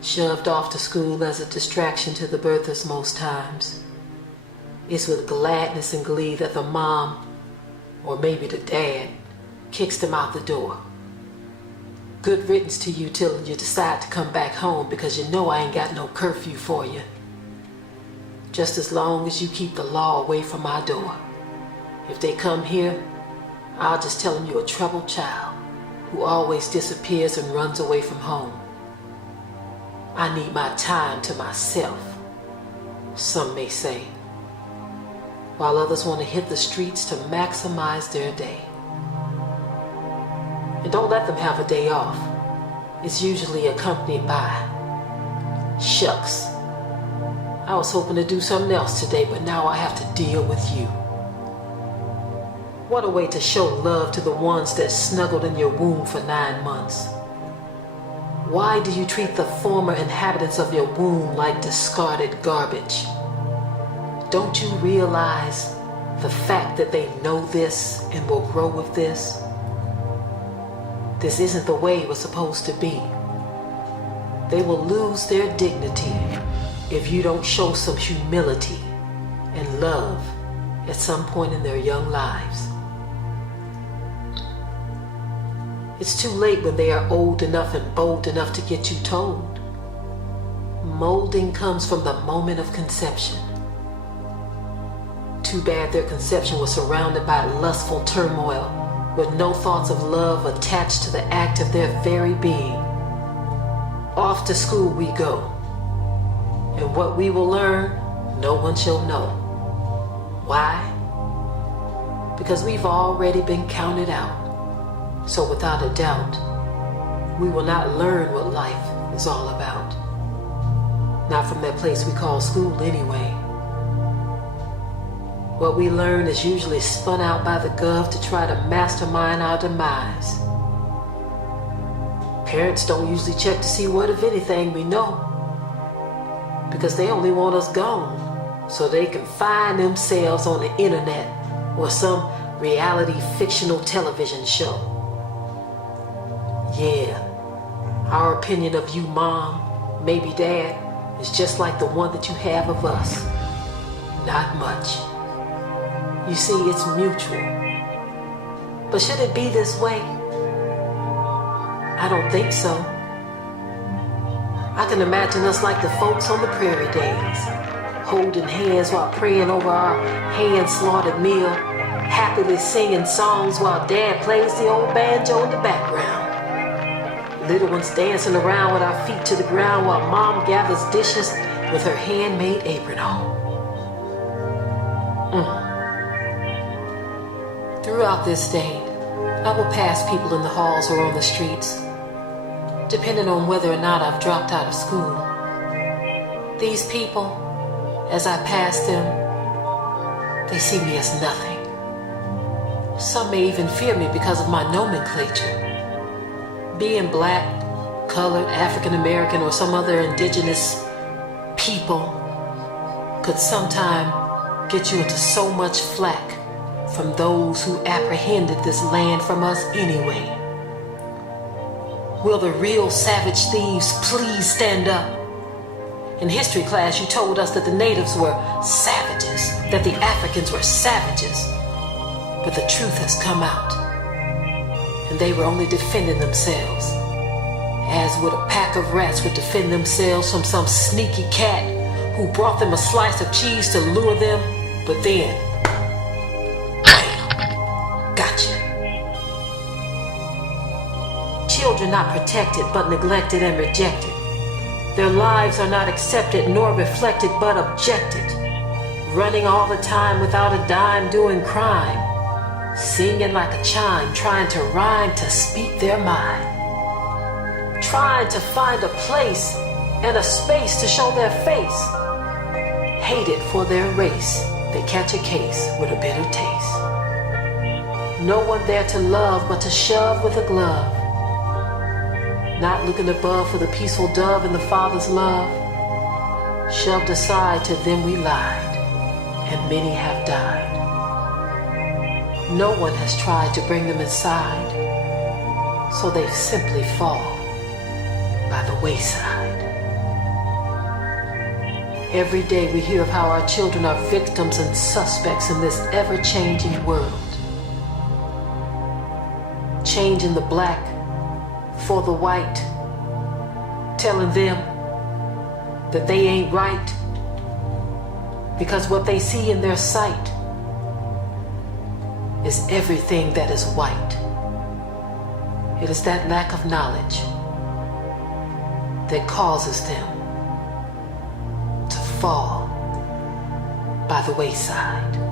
shoved off to school as a distraction to the birthers most times. It's with gladness and glee that the mom, or maybe the dad, kicks them out the door. Good riddance to you till you decide to come back home, because you know I ain't got no curfew for you. Just as long as you keep the law away from my door. If they come here, I'll just tell them you're a troubled child who always disappears and runs away from home. I need my time to myself, some may say, while others want to hit the streets to maximize their day. And don't let them have a day off. It's usually accompanied by, shucks, I was hoping to do something else today, but now I have to deal with you. What a way to show love to the ones that snuggled in your womb for 9 months. Why do you treat the former inhabitants of your womb like discarded garbage? Don't you realize the fact that they know this and will grow with this? This isn't the way it was supposed to be. They will lose their dignity if you don't show some humility and love at some point in their young lives. It's too late when they are old enough and bold enough to get you told. Molding comes from the moment of conception. Too bad their conception was surrounded by lustful turmoil with no thoughts of love attached to the act of their very being. Off to school we go. And what we will learn, no one shall know. Why? Because we've already been counted out. So without a doubt, we will not learn what life is all about. Not from that place we call school anyway. What we learn is usually spun out by the gov to try to mastermind our demise. Parents don't usually check to see what, if anything, we know, because they only want us gone so they can find themselves on the internet or some reality fictional television show. Yeah, our opinion of you, Mom, maybe Dad, is just like the one that you have of us. Not much. You see, it's mutual. But should it be this way? I don't think so. I can imagine us like the folks on the prairie days, holding hands while praying over our hand-slaughtered meal, happily singing songs while Dad plays the old banjo in the background. Little ones dancing around with our feet to the ground while Mom gathers dishes with her handmade apron on. Throughout this day, I will pass people in the halls or on the streets, depending on whether or not I've dropped out of school. These people, as I pass them, they see me as nothing. Some may even fear me because of my nomenclature. Being black, colored, African American, or some other indigenous people could sometime get you into so much flack from those who apprehended this land from us anyway. Will the real savage thieves please stand up? In history class, you told us that the natives were savages, that the Africans were savages. But the truth has come out, and they were only defending themselves, as would a pack of rats would defend themselves from some sneaky cat who brought them a slice of cheese to lure them, but then, bam, gotcha. Children not protected, but neglected and rejected. Their lives are not accepted nor reflected, but objected. Running all the time without a dime, doing crime. Singing like a chime, trying to rhyme to speak their mind. Trying to find a place and a space to show their face. Hated for their race, they catch a case with a bitter taste. No one there to love but to shove with a glove. Not looking above for the peaceful dove and the Father's love. Shoved aside, to them we lied, and many have died. No one has tried to bring them inside, so they've simply fallen by the wayside. Every day we hear of how our children are victims and suspects in this ever-changing world. Changing the black for the white, telling them that they ain't right because what they see in their sight is everything that is white. It is that lack of knowledge that causes them to fall by the wayside.